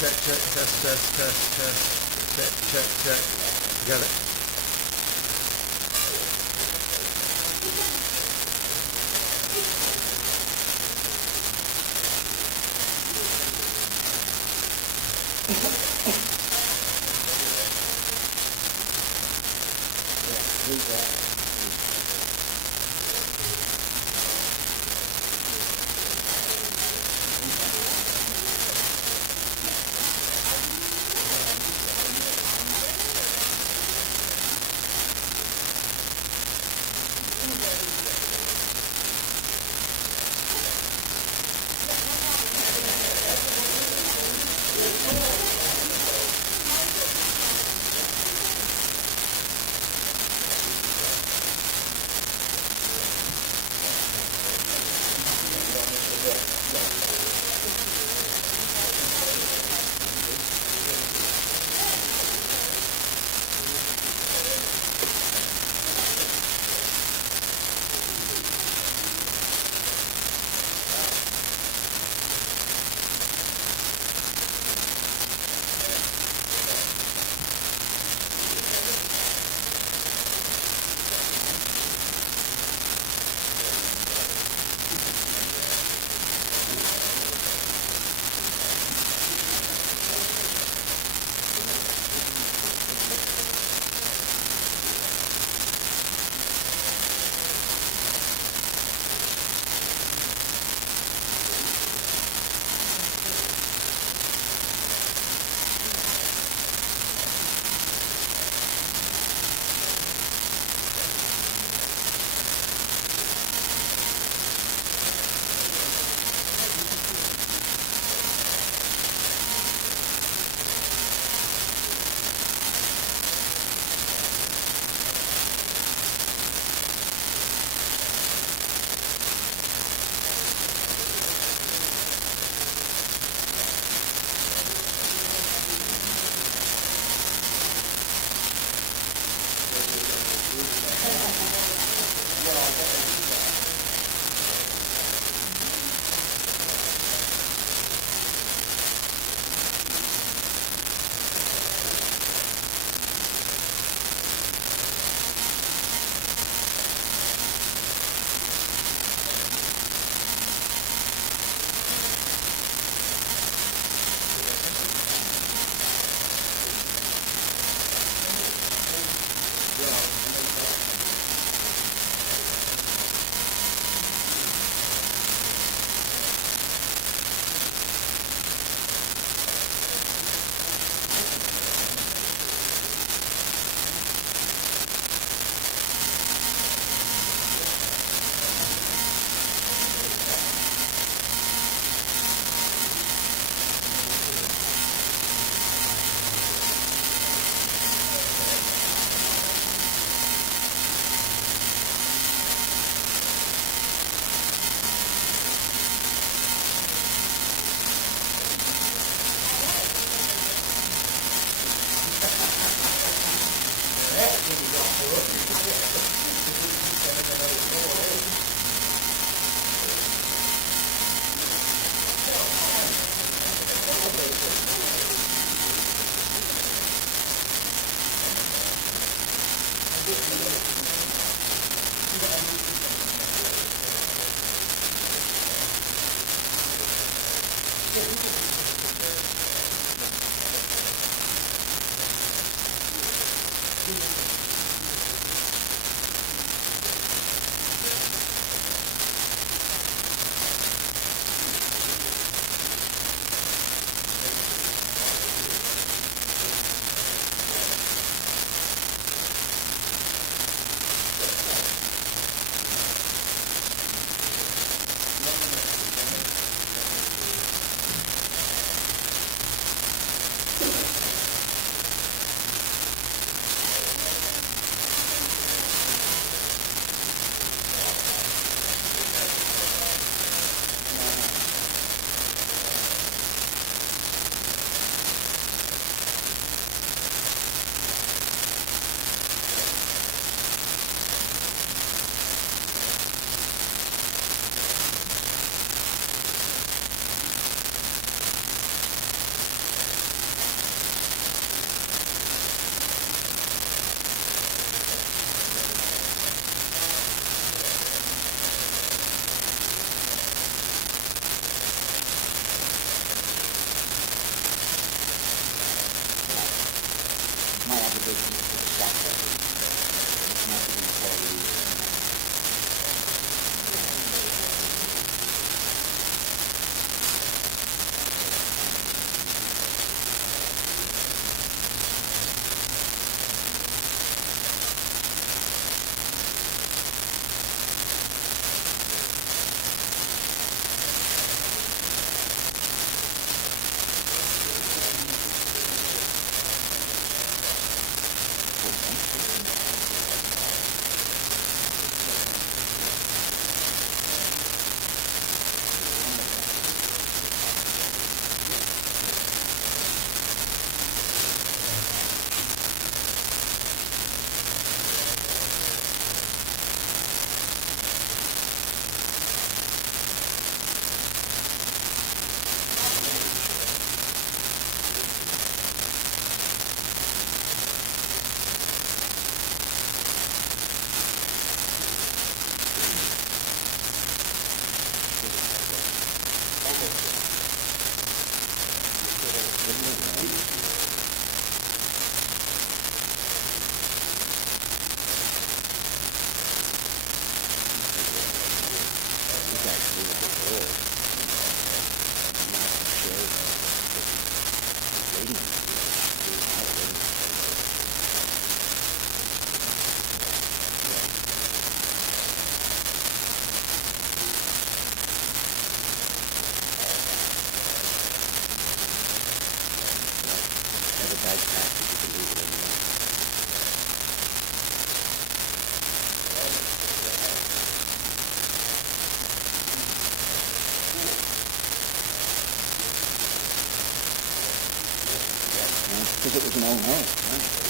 check, check, test, test, test, test, check, check, check. Got it. Because it was an O&O, right?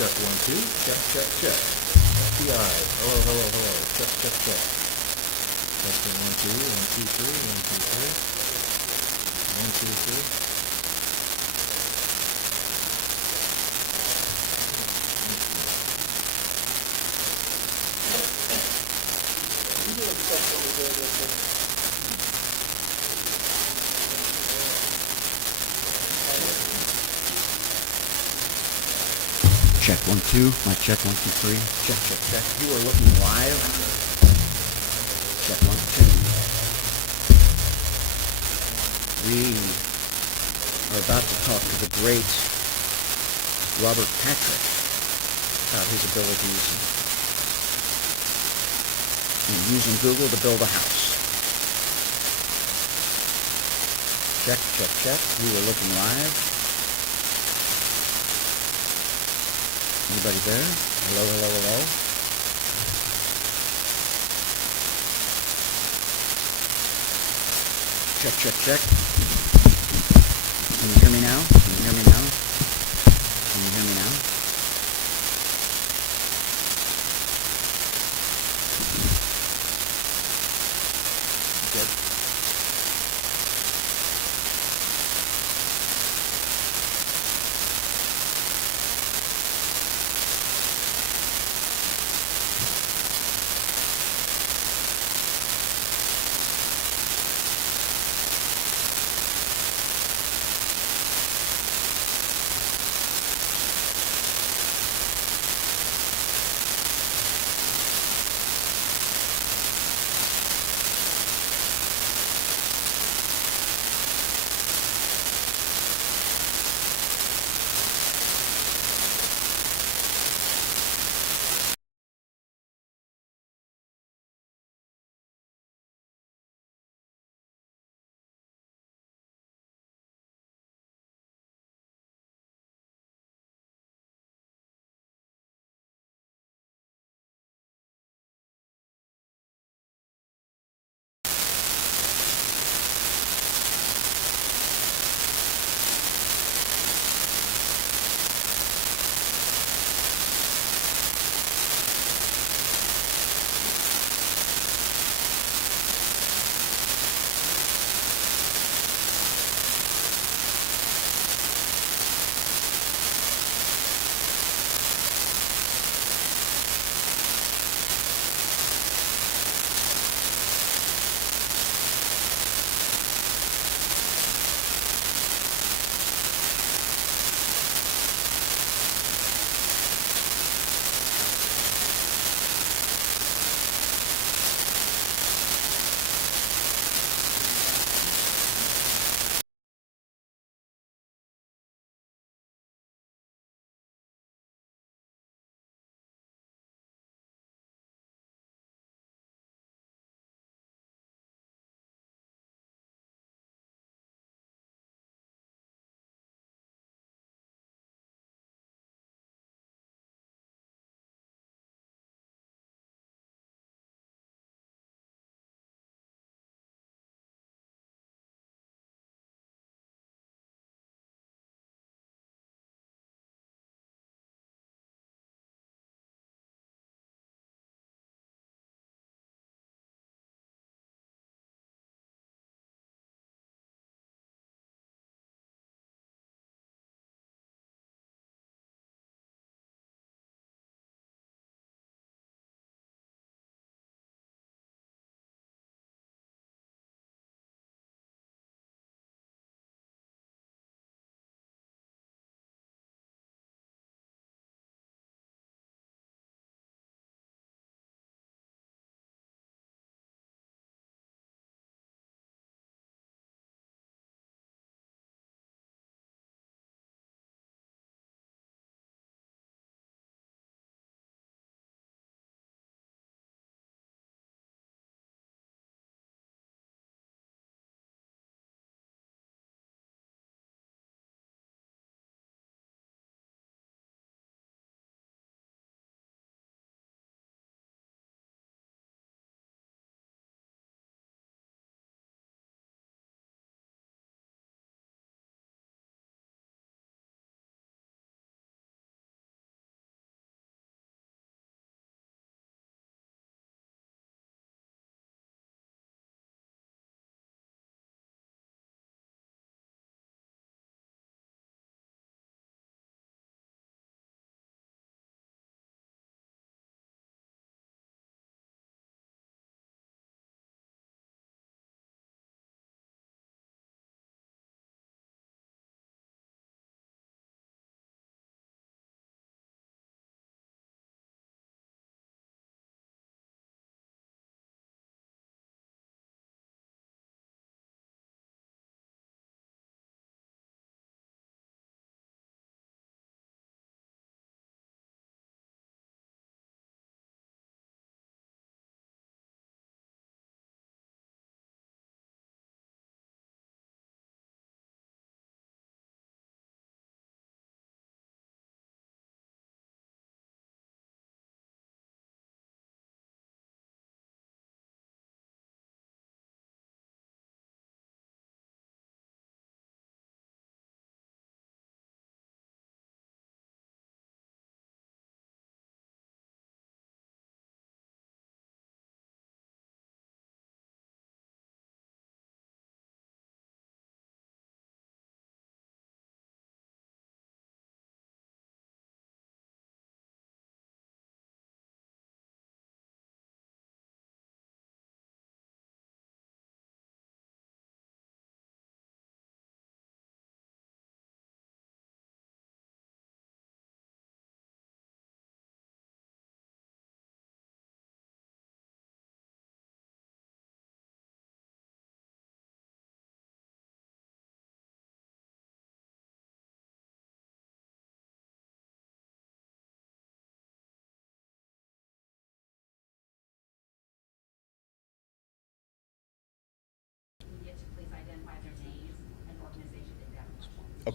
Check 1, 2. Check, check, check. FBI. Hello, hello, hello. Check, check, check. Testing 1, 2, 1, 2, 3, 1, 2, 3. 1, 2, 3. Check 1, 2. Mic check 1, 2, 3. Check, check, check. You are looking live. Check 1, 2. We are about to talk to the great Robert Patrick about his abilities in using Google to build a house. Check, check, check. You are looking live. Anybody there? Hello, hello, hello. Check, check, check. Can you hear me now? Can you hear me now? Can you hear me now? Good.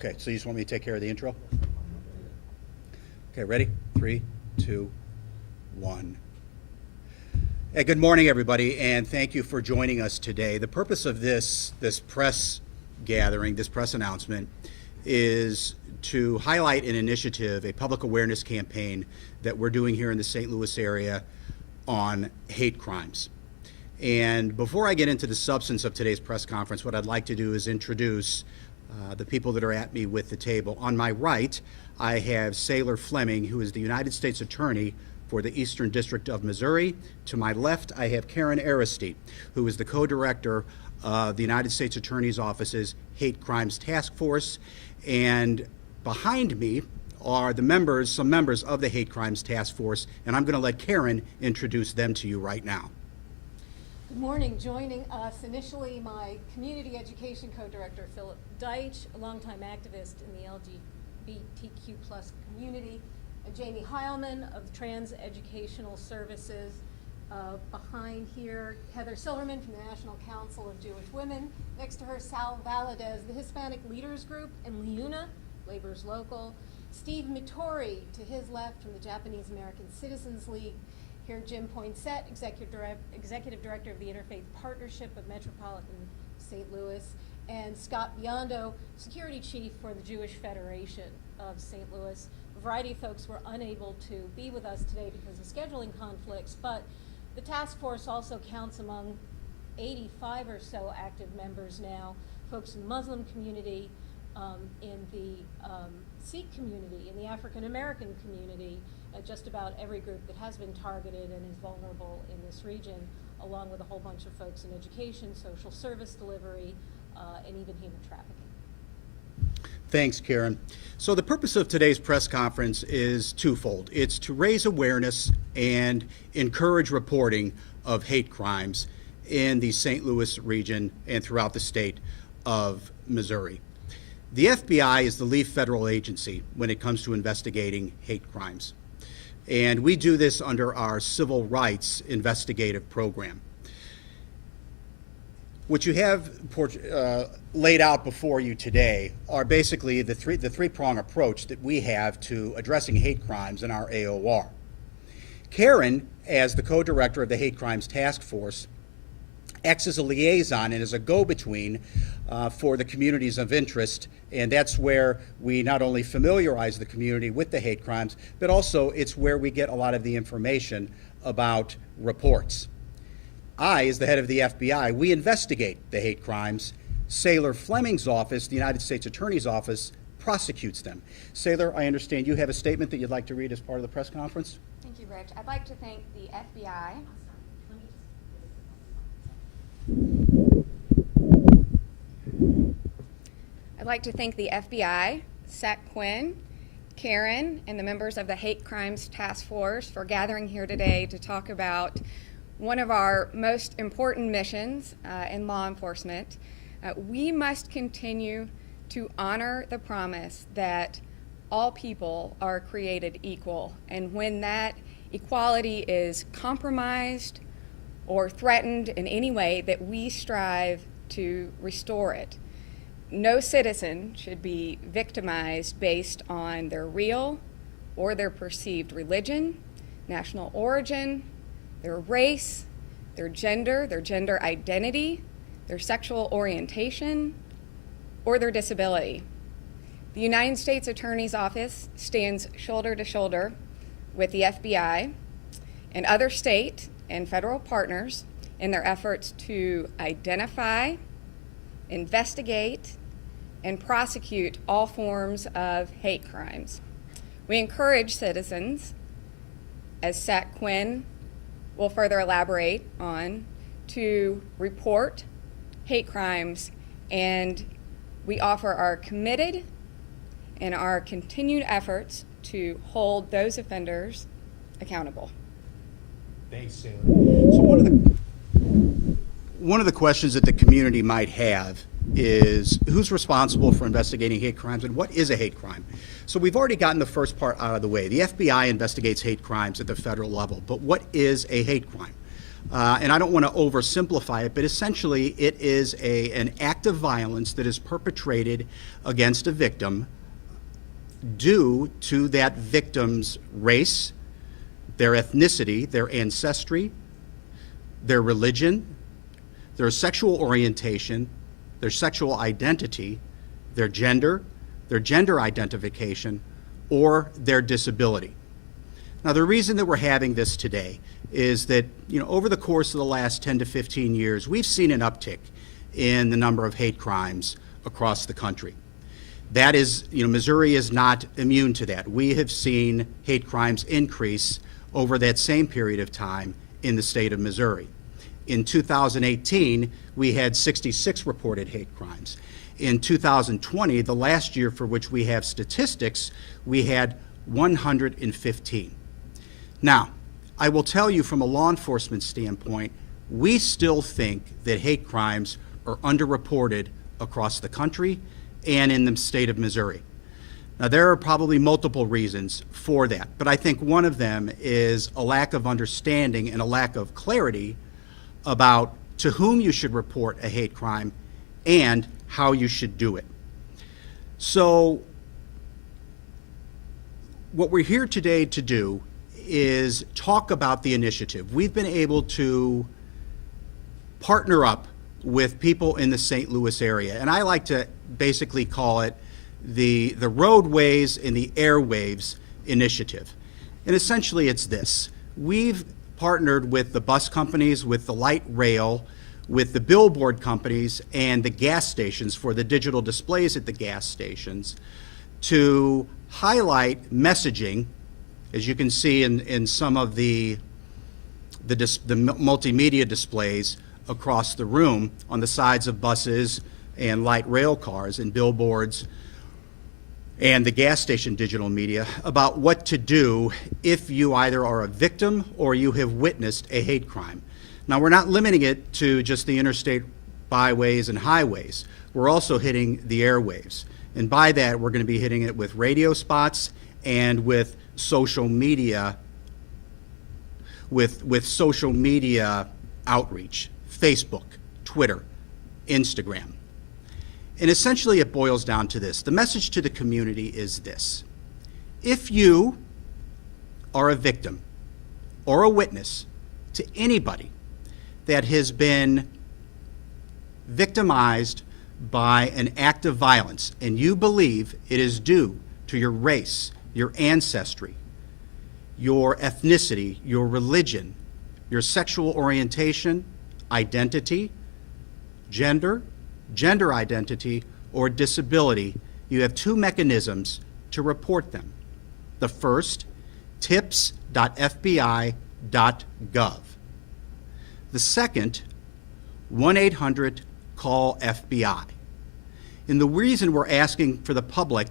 Okay, so you just want me to take care of the intro? Okay, ready? 3, 2, 1. Hey, good morning, everybody, and thank you for joining us today. The purpose of this press gathering, this press announcement, is to highlight an initiative, a public awareness campaign that we're doing here in the St. Louis area on hate crimes. And before I get into the substance of today's press conference, what I'd like to do is introduce the people that are at me with the table. On my right, I have Saylor Fleming, who is the United States Attorney for the Eastern District of Missouri. To my left, I have Karen Aristide, who is the co-director of the United States Attorney's Office's Hate Crimes Task Force. And behind me are some members of the Hate Crimes Task Force, and I'm going to let Karen introduce them to you right now. Good morning. Joining us initially, my community education co-director, Philip Deitch, a longtime activist in the LGBTQ+ community, and Jamie Heilman of Trans Educational Services. Behind here, Heather Silverman from the National Council of Jewish Women. Next to her, Sal Valadez, the Hispanic Leaders Group, and Liuna, Labor's Local. Steve Mittori, to his left, from the Japanese American Citizens League. Here, Jim Poinsett, Executive Director of the Interfaith Partnership of Metropolitan St. Louis, and Scott Biondo, Security Chief for the Jewish Federation of St. Louis. A variety of folks were unable to be with us today because of scheduling conflicts, but the task force also counts among 85 or so active members now, folks in the Muslim community, in the Sikh community, in the African American community, just about every group that has been targeted and is vulnerable in this region, along with a whole bunch of folks in education, social service delivery, and even human trafficking. Thanks, Karen. So the purpose of today's press conference is twofold. It's to raise awareness and encourage reporting of hate crimes in the St. Louis region and throughout the state of Missouri. The FBI is the lead federal agency when it comes to investigating hate crimes. And we do this under our civil rights investigative program. What you have laid out before you today are basically the three-prong approach that we have to addressing hate crimes in our AOR. Karen, as the co-director of the Hate Crimes Task Force, acts as a liaison and as a go-between for the communities of interest, and that's where we not only familiarize the community with the hate crimes, but also it's where we get a lot of the information about reports. I, as the head of the FBI, we investigate the hate crimes. Saylor Fleming's office, the United States Attorney's Office, prosecutes them. Saylor, I understand you have a statement that you'd like to read as part of the press conference? Thank you, Rich. I'd like to thank the FBI. I'd like to thank the FBI, Sat Quinn, Karen, and the members of the Hate Crimes Task Force for gathering here today to talk about one of our most important missions in law enforcement. We must continue to honor the promise that all people are created equal, and when that equality is compromised or threatened in any way, that we strive to restore it. No citizen should be victimized based on their real or their perceived religion, national origin, their race, their gender identity, their sexual orientation, or their disability. The United States Attorney's Office stands shoulder to shoulder with the FBI and other state and federal partners in their efforts to identify, investigate, and prosecute all forms of hate crimes. We encourage citizens, as Sat Quinn will further elaborate on, to report hate crimes, and we offer our committed and our continued efforts to hold those offenders accountable. Thanks, Saylor. So one of the questions that the community might have is who's responsible for investigating hate crimes and what is a hate crime? So we've already gotten the first part out of the way. The FBI investigates hate crimes at the federal level, but what is a hate crime? And I don't want to oversimplify it, but essentially it is an act of violence that is perpetrated against a victim due to that victim's race, their ethnicity, their ancestry, their religion, their sexual orientation, their sexual identity, their gender identification, or their disability. Now, the reason that we're having this today is that, over the course of the last 10 to 15 years, we've seen an uptick in the number of hate crimes across the country. That is, Missouri is not immune to that. We have seen hate crimes increase over that same period of time in the state of Missouri. In 2018, we had 66 reported hate crimes. In 2020, the last year for which we have statistics, we had 115. Now, I will tell you from a law enforcement standpoint, we still think that hate crimes are underreported across the country and in the state of Missouri. Now, there are probably multiple reasons for that, but I think one of them is a lack of understanding and a lack of clarity about to whom you should report a hate crime and how you should do it. So, what we're here today to do is talk about the initiative. We've been able to partner up with people in the St. Louis area, and I like to basically call it the Roadways and the Airwaves initiative. And essentially it's this. We've partnered with the bus companies, with the light rail, with the billboard companies, and the gas stations for the digital displays at the gas stations to highlight messaging, as you can see in some of the multimedia displays across the room on the sides of buses and light rail cars and billboards and the gas station digital media about what to do if you either are a victim or you have witnessed a hate crime. Now, we're not limiting it to just the interstate byways and highways. We're also hitting the airwaves. And by that, we're going to be hitting it with radio spots and with social media, with social media outreach, Facebook, Twitter, Instagram. And essentially it boils down to this. The message to the community is this. If you are a victim or a witness to anybody that has been victimized by an act of violence and you believe it is due to your race, your ancestry, your ethnicity, your religion, your sexual orientation, identity, gender identity, or disability, you have two mechanisms to report them. The first, tips.fbi.gov. The second, 1-800-CALL-FBI. And the reason we're asking for the public,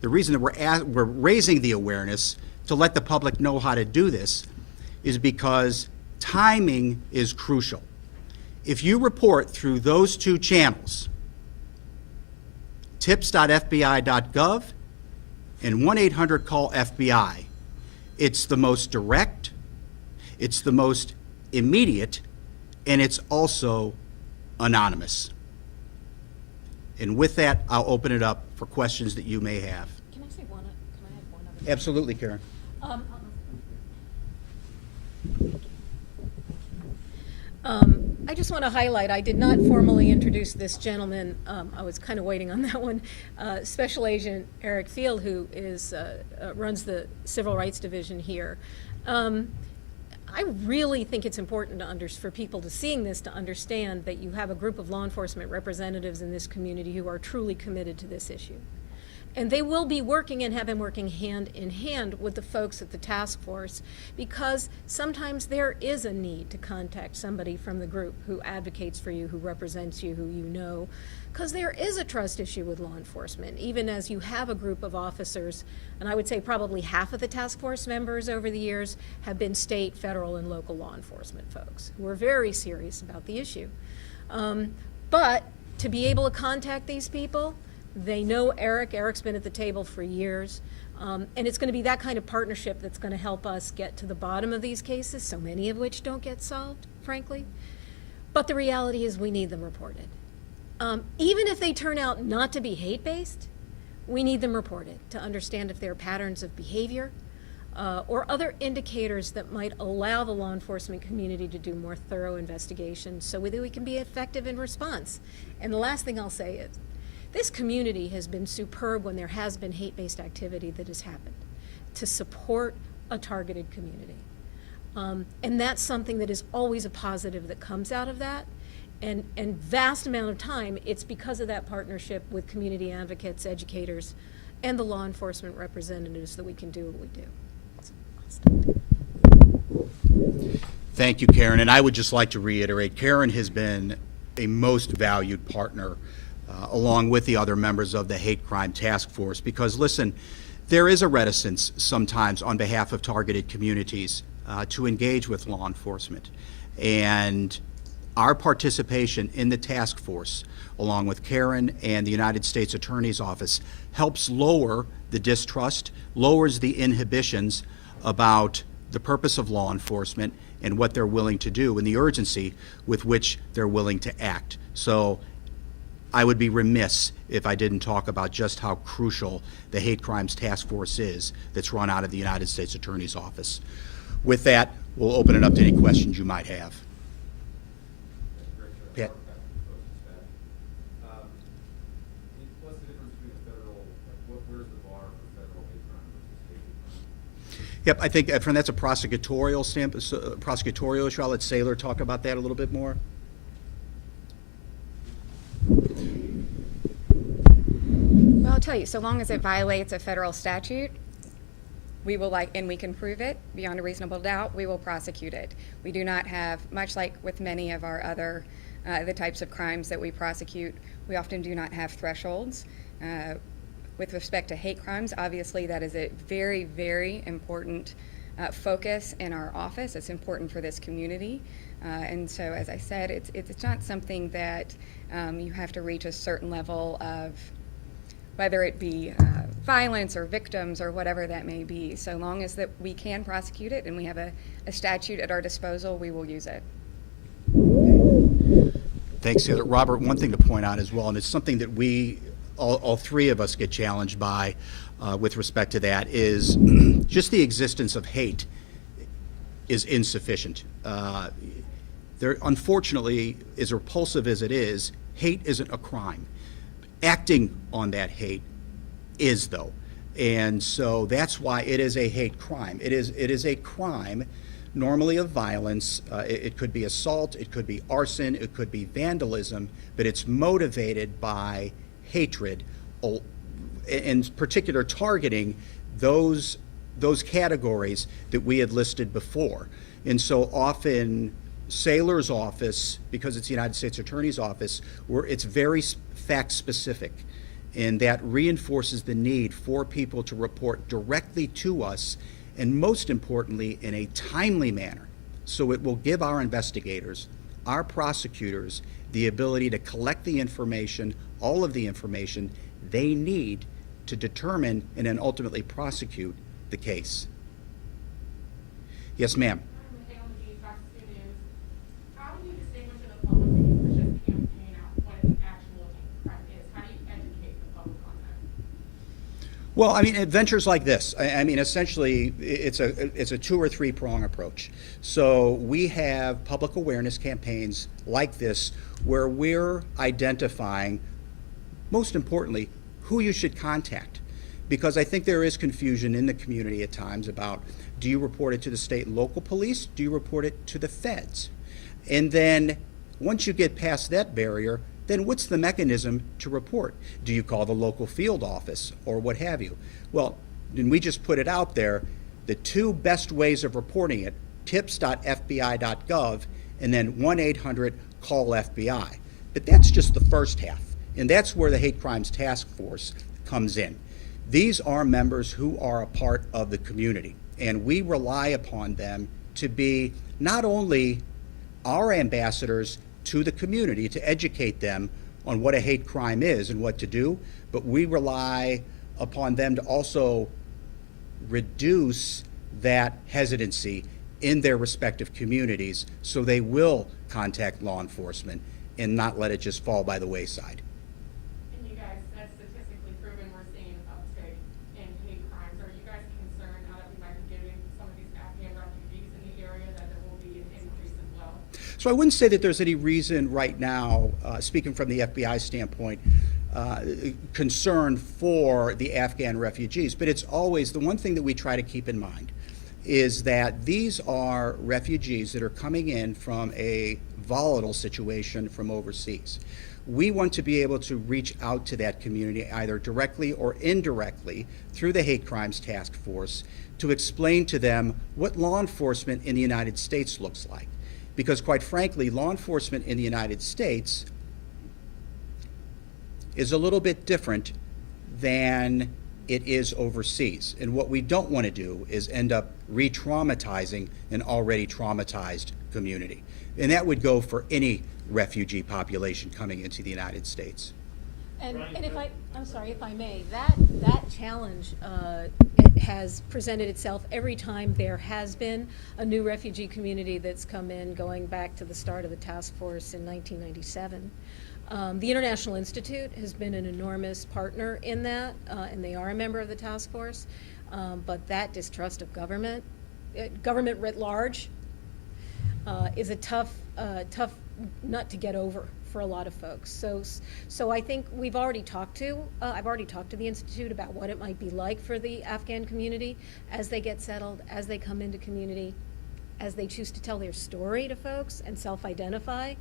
the reason that we're raising the awareness to let the public know how to do this is because timing is crucial. If you report through those two channels, tips.fbi.gov and 1-800-CALL-FBI, it's the most direct, it's the most immediate, and it's also anonymous. And with that, I'll open it up for questions that you may have. Can I say one? Can I have one other? Absolutely, Karen. I just want to highlight, I did not formally introduce this gentleman. I was kind of waiting on that one. Special Agent Eric Field, who runs the Civil Rights Division here. I really think it's important for people seeing this to understand that you have a group of law enforcement representatives in this community who are truly committed to this issue. And they will be working and have been working hand in hand with the folks at the task force, because sometimes there is a need to contact somebody from the group who advocates for you, who represents you, who you know, because there is a trust issue with law enforcement, even as you have a group of officers, and I would say probably half of the task force members over the years have been state, federal, and local law enforcement folks who are very serious about the issue. But to be able to contact these people, they know Eric. Eric's been at the table for years. And it's going to be that kind of partnership that's going to help us get to the bottom of these cases, so many of which don't get solved, frankly. But the reality is we need them reported. Even if they turn out not to be hate-based, we need them reported to understand if there are patterns of behavior or other indicators that might allow the law enforcement community to do more thorough investigations so that we can be effective in response. And the last thing I'll say is, this community has been superb when there has been hate-based activity that has happened to support a targeted community. And that's something that is always a positive that comes out of that. And vast amount of time, it's because of that partnership with community advocates, educators, and the law enforcement representatives that we can do what we do. Thank you, Karen. And I would just like to reiterate, Karen has been a most valued partner along with the other members of the Hate Crime Task Force, because listen, there is a reticence sometimes on behalf of targeted communities to engage with law enforcement. And our participation in the task force, along with Karen and the United States Attorney's Office, helps lower the distrust, lowers the inhibitions about the purpose of law enforcement and what they're willing to do and the urgency with which they're willing to act. So I would be remiss if I didn't talk about just how crucial the Hate Crimes Task Force is that's run out of the United States Attorney's Office. With that, we'll open it up to any questions you might have. Pat? What's the difference between a federal, where's the bar for federal hate crime versus state hate crime? Yep, I think that's a prosecutorial prosecutorial issue. I'll let Saylor talk about that a little bit more. Well, I'll tell you, so long as it violates a federal statute, we will and we can prove it beyond a reasonable doubt, we will prosecute it. We do not have, much like with many of our other, the types of crimes that we prosecute, we often do not have thresholds. With respect to hate crimes, obviously that is a very, very important focus in our office. It's important for this community. And so, as I said, it's not something that you have to reach a certain level of, whether it be violence or victims or whatever that may be. So long as that we can prosecute it and we have a statute at our disposal, we will use it. Thanks, Saylor. Robert, one thing to point out as well, and it's something that we, all three of us get challenged by with respect to that, is just the existence of hate is insufficient. There, unfortunately, as repulsive as it is, hate isn't a crime. Acting on that hate is, though. And so that's why it is a hate crime. It is a crime normally of violence. It could be assault, it could be arson, it could be vandalism, but it's motivated by hatred, in particular targeting those categories that we had listed before. And so often Saylor's office, because it's the United States Attorney's Office, where it's very fact specific, and that reinforces the need for people to report directly to us, and most importantly in a timely manner. So it will give our investigators, our prosecutors, the ability to collect the information, all of the information they need to determine and then ultimately prosecute the case. Yes, ma'am. How do you distinguish in the public when you push a campaign out what an actual hate crime is? How do you educate the public on that? Well, I mean, adventures like this, I mean, essentially, it's a 2 or 3 prong approach. So we have public awareness campaigns like this where we're identifying, most importantly, who you should contact. Because I think there is confusion in the community at times about, do you report it to the state and local police? Do you report it to the feds? And then once you get past that barrier, then what's the mechanism to report? Do you call the local field office or what have you? Well, and we just put it out there, the 2 best ways of reporting it, tips.fbi.gov and then 1-800-CALL-FBI. But that's just the first half. And that's where the Hate Crimes Task Force comes in. These are members who are a part of the community, and we rely upon them to be not only our ambassadors to the community to educate them on what a hate crime is and what to do, but we rely upon them to also reduce that hesitancy in their respective communities so they will contact law enforcement and not let it just fall by the wayside. And you guys, that's statistically proven, we're seeing an uptick in hate crimes. Are you guys concerned now that we might be getting some of these Afghan refugees in the area that there will be an increase as well? So I wouldn't say that there's any reason right now, speaking from the FBI standpoint, concern for the Afghan refugees, but it's always the one thing that we try to keep in mind is that these are refugees that are coming in from a volatile situation from overseas. We want to be able to reach out to that community either directly or indirectly through the Hate Crimes Task Force to explain to them what law enforcement in the United States looks like. Because quite frankly, law enforcement in the United States is a little bit different than it is overseas. And what we don't want to do is end up re-traumatizing an already traumatized community. And that would go for any refugee population coming into the United States. And I'm sorry, if I may, that challenge it has presented itself every time there has been a new refugee community that's come in, going back to the start of the task force in 1997. The International Institute has been an enormous partner in that, and they are a member of the task force. But that distrust of government writ large, is a tough nut to get over for a lot of folks. So I think I've already talked to the Institute about what it might be like for the Afghan community as they get settled, as they come into community, as they choose to tell their story to folks and self-identify.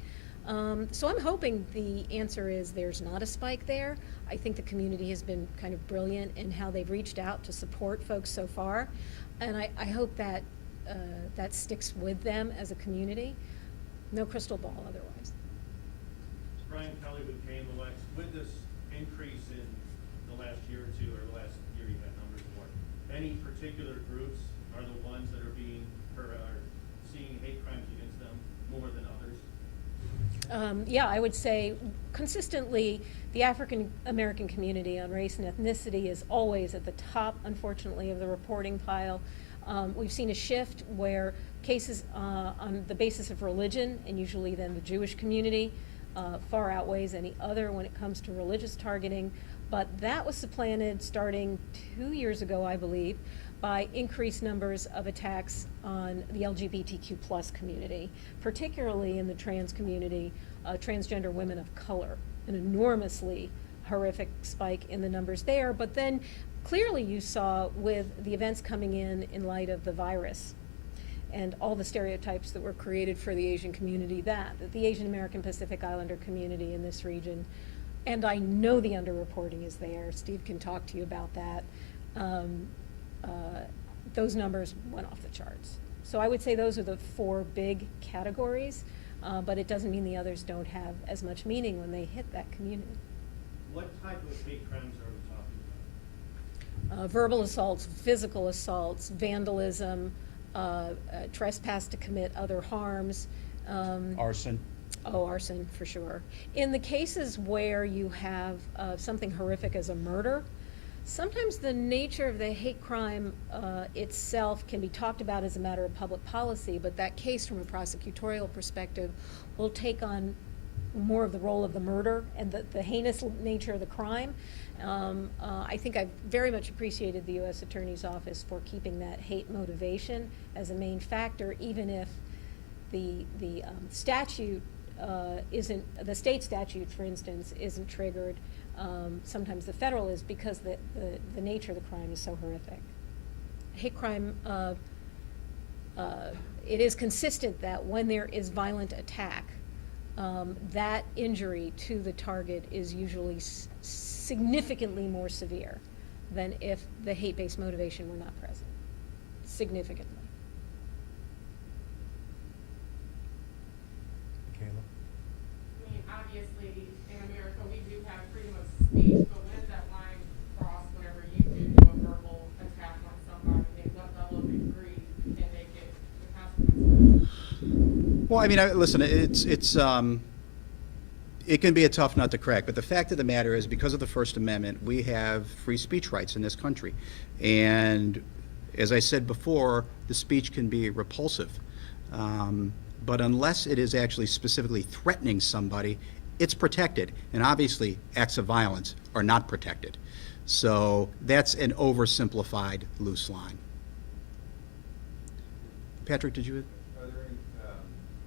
So I'm hoping the answer is there's not a spike there. I think the community has been kind of brilliant in how they've reached out to support folks so far, and I hope that that sticks with them as a community. No crystal ball otherwise. Brian Kelly with KMOX. With this increase in the last year or two, or the last year you've had numbers for, any particular groups are the ones that are seeing hate crimes against them more than others? Yeah, I would say consistently the African American community on race and ethnicity is always at the top, unfortunately, of the reporting pile. We've seen a shift where cases on the basis of religion, and usually then the Jewish community, far outweighs any other when it comes to religious targeting. But that was supplanted starting 2 years ago, I believe, by increased numbers of attacks on the LGBTQ plus community, particularly in the trans community, transgender women of color, an enormously horrific spike in the numbers there. But then clearly you saw with the events coming in light of the virus and all the stereotypes that were created for the Asian community, that the Asian American Pacific Islander community in this region, and I know the underreporting is there, Steve can talk to you about that, those numbers went off the charts. So I would say those are the four big categories, but it doesn't mean the others don't have as much meaning when they hit that community. What type of hate crimes are we talking about? Verbal assaults, physical assaults, vandalism, trespass to commit other harms. Arson. Oh, arson, for sure. In the cases where you have something horrific as a murder, sometimes the nature of the hate crime itself can be talked about as a matter of public policy, but that case from a prosecutorial perspective will take on more of the role of the murder and the heinous nature of the crime. I think I very much appreciated the U.S. Attorney's Office for keeping that hate motivation as a main factor, even if the statute isn't, the state statute, for instance, isn't triggered. Sometimes the federal is, because the nature of the crime is so horrific. Hate crime, it is consistent that when there is violent attack, that injury to the target is usually significantly more severe than if the hate-based motivation were not present. Significantly. I mean, obviously, in America, we do have freedom of speech, but when is that line crossed whenever you do a verbal attack on somebody? And what level of degree can they get the consequences? Well, I mean, listen, it can be a tough nut to crack, but the fact of the matter is, because of the First Amendment, we have free speech rights in this country. And As I said before, the speech can be repulsive. But unless it is actually specifically threatening somebody, it's protected. And obviously, acts of violence are not protected. So that's an oversimplified loose line. Patrick, did you? Are there any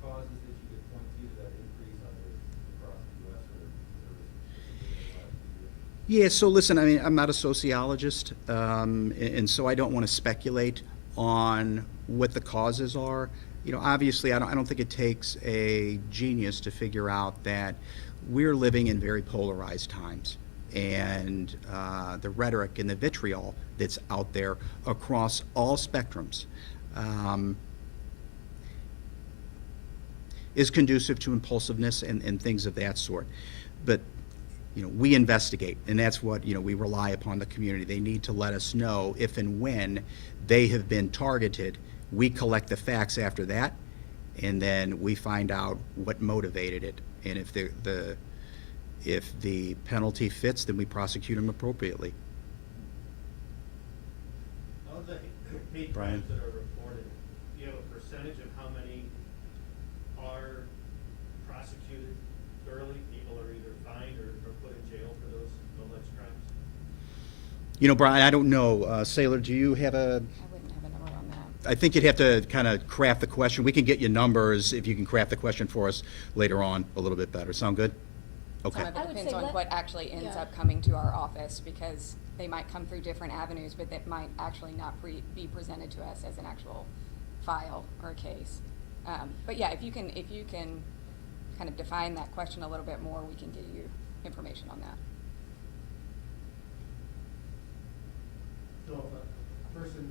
causes that you could point to that increase either across the U.S. or specifically in the last few years? Yeah, so listen, I mean, I'm not a sociologist, and so I don't want to speculate on what the causes are. You know, obviously, I don't think it takes a genius to figure out that we're living in very polarized times. And the rhetoric and the vitriol that's out there across all spectrums is conducive to impulsiveness and things of that sort. But, you know, we investigate, and that's what, you know, we rely upon the community. They need to let us know if and when they have been targeted. We collect the facts after that, and then we find out what motivated it. And if the penalty fits, then we prosecute them appropriately. Of the hate Brian? crimes that are reported, do you have a percentage of how many are prosecuted thoroughly? People are either fined or put in jail for those alleged crimes? You know, Brian, I don't know. Saylor, do you have a? I wouldn't have a number on that. I think you'd have to kind of craft the question. We can get you numbers if you can craft the question for us later on a little bit better. Sound good? Okay. Some of I it would depends say on let- what actually ends yeah. up coming to our office, because they might come through different avenues, but that might actually not be presented to us as an actual file or case. But yeah, if you can kind of define that question a little bit more, we can get you information on that. So if a person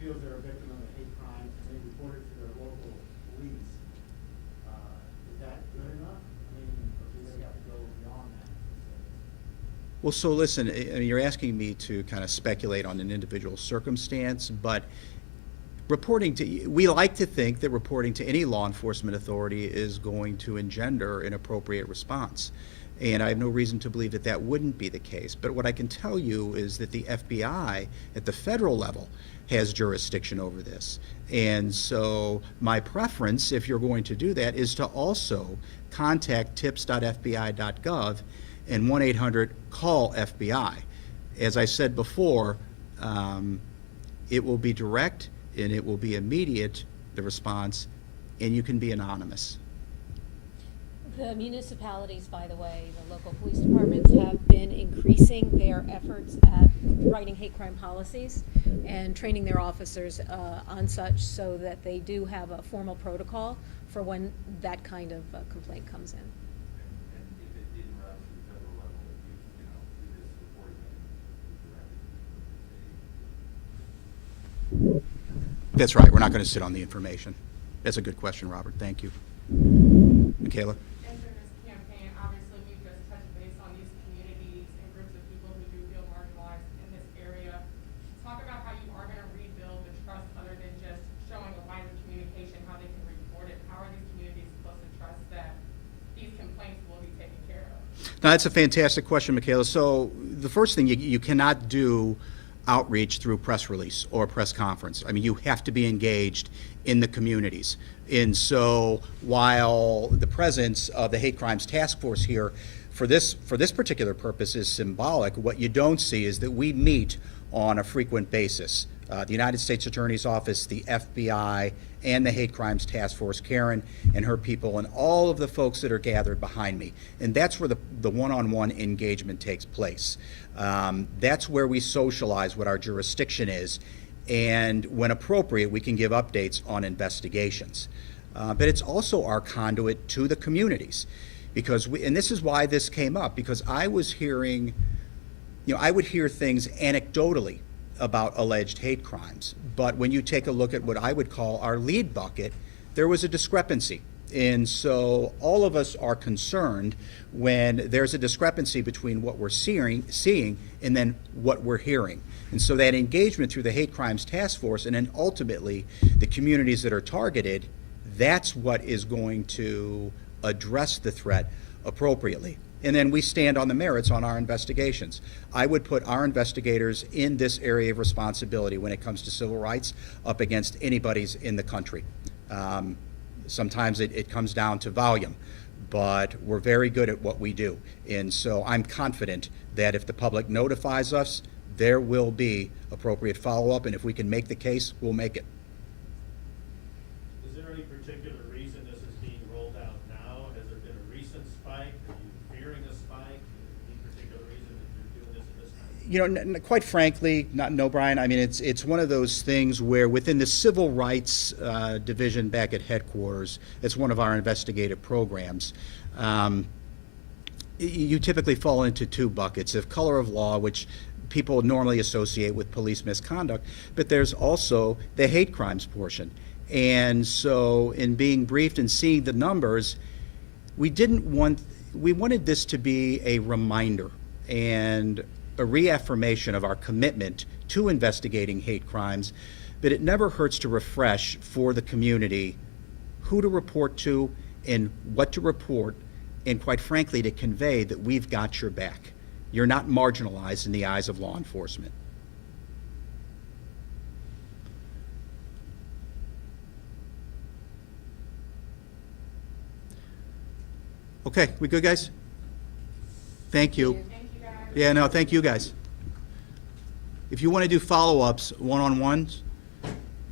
feels they're a victim of a hate crime and they report it to their local police, is that good enough? I mean, or do they have to go beyond that? Well, so listen, I mean, you're asking me to kind of speculate on an individual circumstance, but we like to think that reporting to any law enforcement authority is going to engender an appropriate response. And I have no reason to believe that that wouldn't be the case. But what I can tell you is that the FBI at the federal level has jurisdiction over this. And so my preference, if you're going to do that, is to also contact tips.fbi.gov and 1-800-CALL-FBI. As I said before, it will be direct and it will be immediate, the response, and you can be anonymous. The municipalities, by the way, the local police departments have been increasing their efforts at writing hate crime policies and training their officers on such, so that they do have a formal protocol for when that kind of complaint comes in. And if it didn't rise to the federal level, if through this reporting mechanism, That's right, we're not going to sit on the information. That's a good question, Robert, thank you. Michaela? Enter this campaign, obviously, we've just touched base on these communities and groups of people who do feel marginalized in this area. Talk about how you are gonna rebuild the trust other than just showing a line of communication, how they can report it. How are these communities supposed to trust that these complaints will be taken care of? Now, that's a fantastic question, Michaela. So the first thing, you cannot do outreach through press release or press conference. I mean, you have to be engaged in the communities. And so while the presence of the Hate Crimes Task Force here for this particular purpose is symbolic, what you don't see is that we meet on a frequent basis. The United States Attorney's Office, the FBI, and the Hate Crimes Task Force, Karen and her people, and all of the folks that are gathered behind me. And that's where the one-on-one engagement takes place. That's where we socialize what our jurisdiction is, and when appropriate, we can give updates on investigations. But it's also our conduit to the communities, because and this is why this came up, because I was hearing, I would hear things anecdotally about alleged hate crimes, but when you take a look at what I would call our lead bucket, there was a discrepancy. And so all of us are concerned when there's a discrepancy between what we're seeing and then what we're hearing. And so that engagement through the Hate Crimes Task Force, and then ultimately the communities that are targeted, that's what is going to address the threat appropriately. and then we stand on the merits on our investigations. I would put our investigators in this area of responsibility when it comes to civil rights up against anybody's in the country. Sometimes it comes down to volume, but we're very good at what we do. And so I'm confident that if the public notifies us, there will be appropriate follow-up, and if we can make the case, we'll make it. Is there any particular reason this is being rolled out now? Has there been a recent spike? Are you fearing a spike? Any particular reason that you're doing this at this time? You know, quite frankly, no, Brian. I mean, it's one of those things where within the civil rights division back at headquarters, it's one of our investigative programs. You typically fall into two buckets of color of law, which people normally associate with police misconduct, but there's also the hate crimes portion. And so in being briefed and seeing the numbers, we wanted this to be a reminder and a reaffirmation of our commitment to investigating hate crimes, but it never hurts to refresh for the community who to report to and what to report, and quite frankly, to convey that we've got your back. You're not marginalized in the eyes of law enforcement. Okay, we good, guys? Thank you. Thank you, guys. Yeah, no, thank you, guys. If you want to do follow-ups, one-on-ones,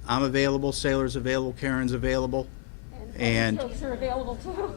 I'm available, Sailor's available, Karen's available, and Folks are available too.